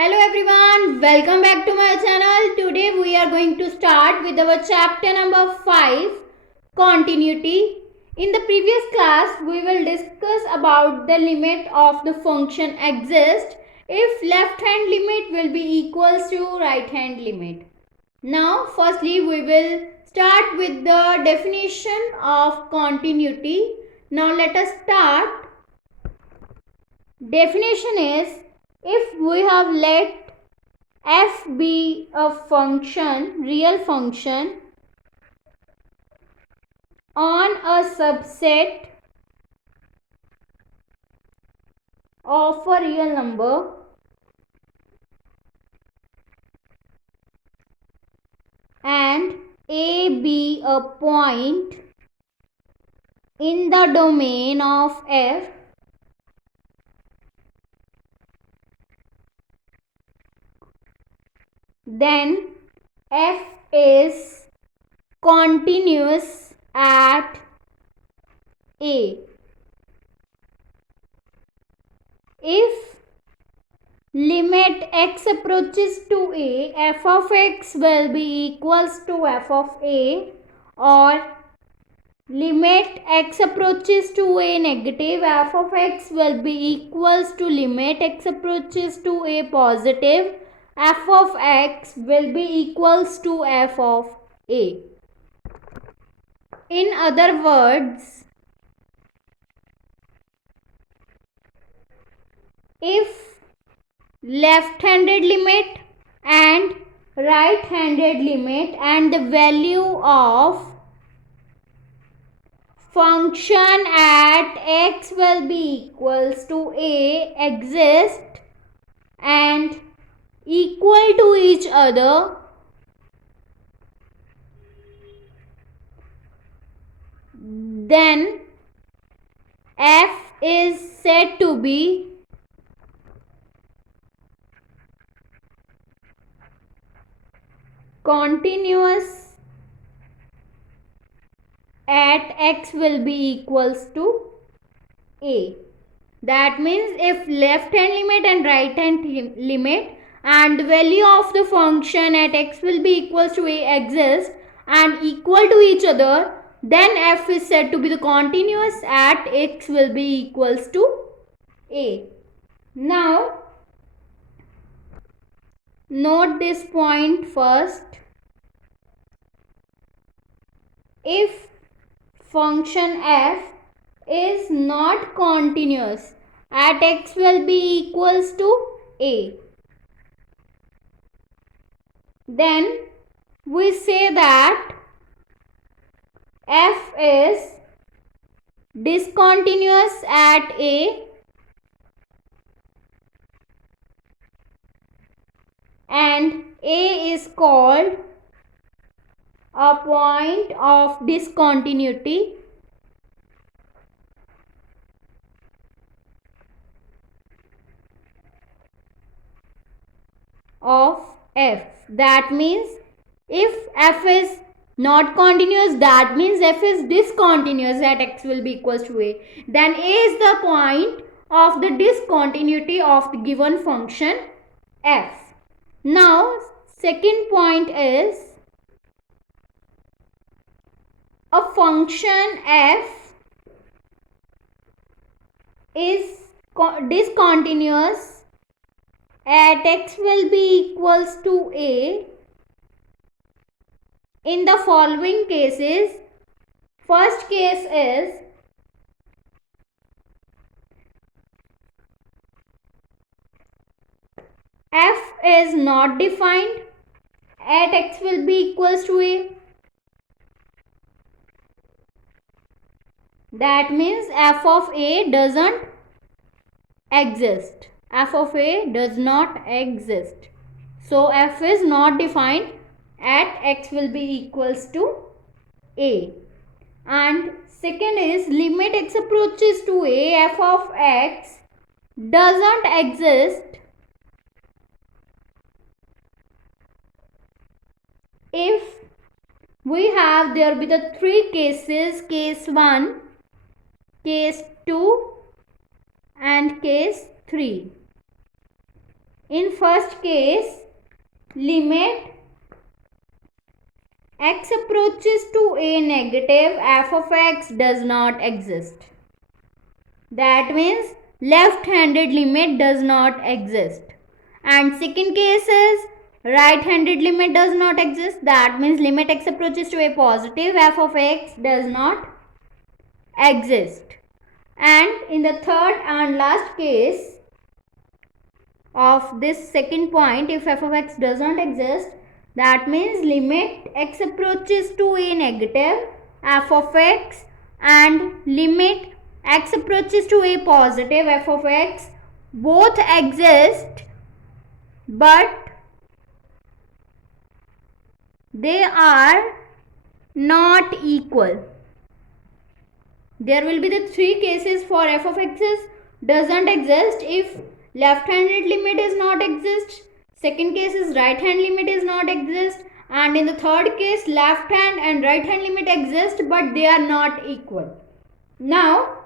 Hello everyone, welcome back to my channel. Today we are going to start with our chapter number 5, Continuity. In the previous class, we will discuss about the limit of the function exist if left hand limit will be equals to right hand limit. Now, firstly we will start with the definition of continuity. Now let us start. Definition is, if we have let f be a function, real function, on a subset of a real number, and a be a point in the domain of f, then f is continuous at a. If limit x approaches to a, f of x will be equals to f of a, or limit x approaches to a negative, f of x will be equals to limit x approaches to a positive, f of x will be equals to f of a. In other words, if left-handed limit and right-handed limit and the value of function at x will be equals to a exist and equal to each other, then f is said to be continuous at x will be equals to a. That means if left hand limit and right hand limit and the value of the function at x will be equals to a exist and equal to each other, then f is said to be the continuous at x will be equals to a. Now note this point first. If function f is not continuous at x will be equals to a, then we say that f is discontinuous at a and a is called a point of discontinuity of f. That means if f is not continuous, that means f is discontinuous at x will be equals to a, then a is the point of the discontinuity of the given function f. Now second point is, a function f is discontinuous at x will be equals to a in the following cases. First case is, f is not defined at x will be equals to a. That means f of a doesn't exist. F of a does not exist. So f is not defined at x will be equals to a. And second is, limit x approaches to a, f of x doesn't exist if we have, there be the three cases, case 1, case 2 and case 3. In first case, limit x approaches to a negative, f of x does not exist. That means left-handed limit does not exist. And second case is right-handed limit does not exist. That means limit x approaches to a positive, f of x does not exist. And in the third and last case of this second point, if f of x does not exist, that means limit x approaches to a negative, f of x, and limit x approaches to a positive, f of x, both exist, but they are not equal. There will be the three cases for f of x doesn't exist if left-handed limit is not exist, second case is right-hand limit is not exist, and in the third case left hand and right hand limit exist but they are not equal. Now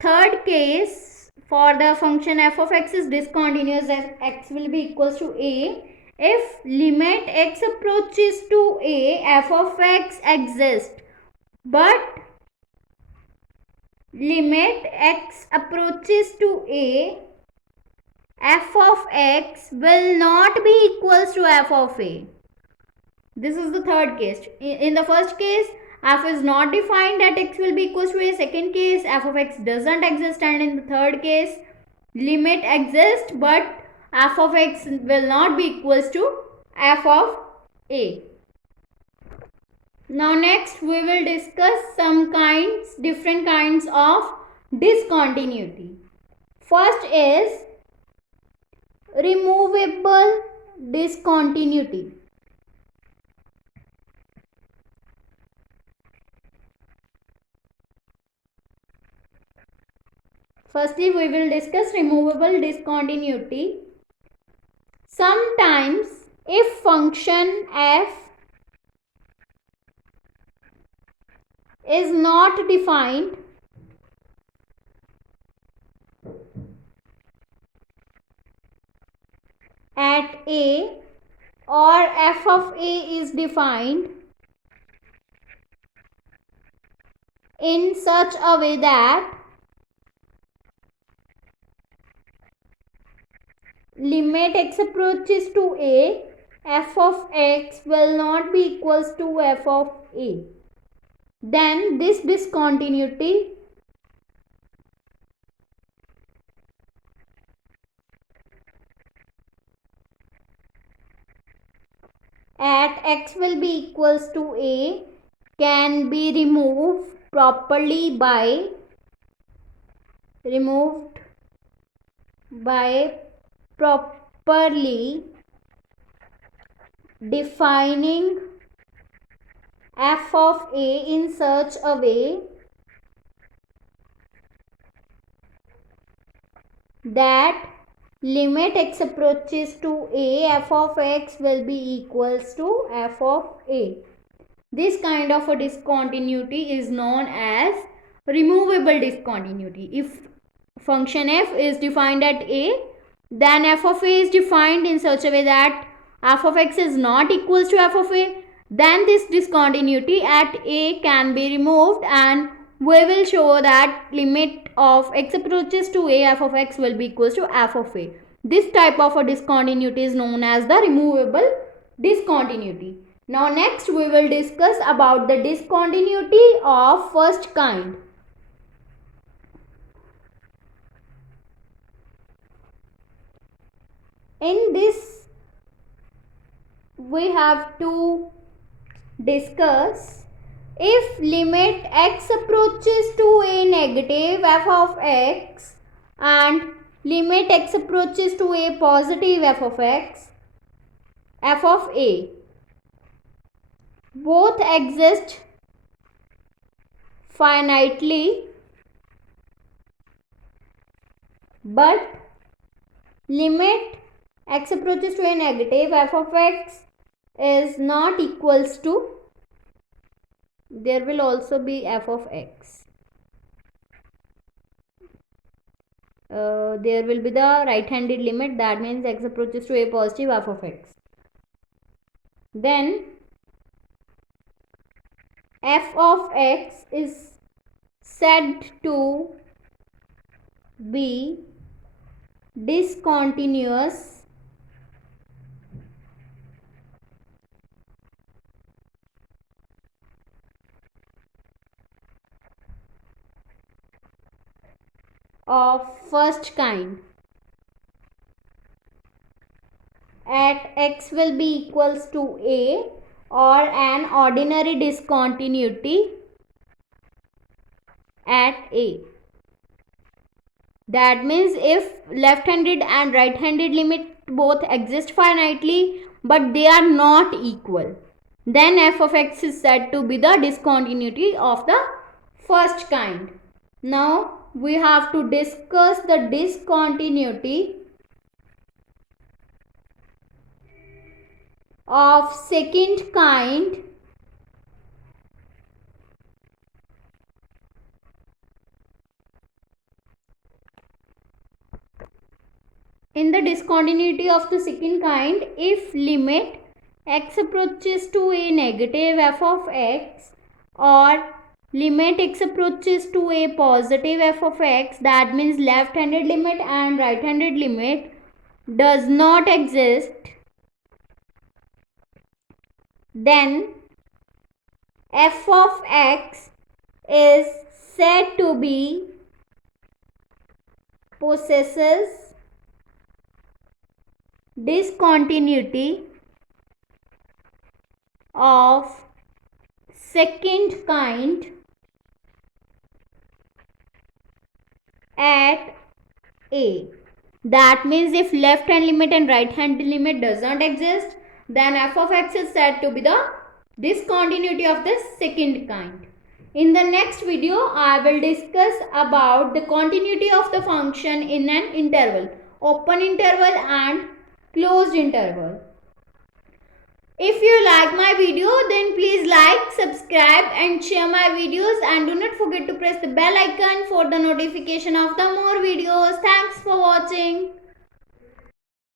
third case for the function f of x is discontinuous as x will be equals to a if limit x approaches to a, f of x exists, but limit x approaches to a, f of x will not be equals to f of a. This is the third case. In the first case, f is not defined that x will be equals to a. Second case, f of x doesn't exist, and in the third case, limit exists but f of x will not be equals to f of a. Now next we will discuss different kinds of discontinuity. First is removable discontinuity. Firstly, we will discuss removable discontinuity. Sometimes if function f is not defined at a or f of a is defined in such a way that limit x approaches to a, f of x will not be equals to f of a, then this discontinuity at x will be equals to a can be removed properly by properly defining f of a in such a way that limit x approaches to a, f of x will be equals to f of a. This kind of a discontinuity is known as removable discontinuity. If function f is defined at a, then f of a is defined in such a way that f of x is not equals to f of a, then this discontinuity at a can be removed and we will show that limit of x approaches to a, f of x will be equals to f of a. This type of a discontinuity is known as the removable discontinuity. Now next we will discuss about the discontinuity of first kind. In this we have to discuss if limit x approaches to a negative, f of x, and limit x approaches to a positive, f of x, f of a, both exist finitely but limit x approaches to a negative, f of x is not equals to, there will also be f of x. there will be the right-handed limit, that means x approaches to a positive f of x. Then f of x is said to be discontinuous of first kind at x will be equals to a, or an ordinary discontinuity at a. That means if left-handed and right-handed limit both exist finitely but they are not equal, then f of x is said to be the discontinuity of the first kind. Now we have to discuss the discontinuity of second kind in the discontinuity of the second kind, if limit x approaches to a negative f of x or limit x approaches to a positive f of x, that means left-handed limit and right-handed limit does not exist, then f of x is said to be possesses discontinuity of second kind at a. That means if left hand limit and right hand limit does not exist, then f of x is said to be the discontinuity of the second kind. In the next video, I will discuss about the continuity of the function in an interval, open interval and closed interval. If you like my video, then please like, subscribe and share my videos, and do not forget to press the bell icon for the notification of the more videos. Thanks for watching.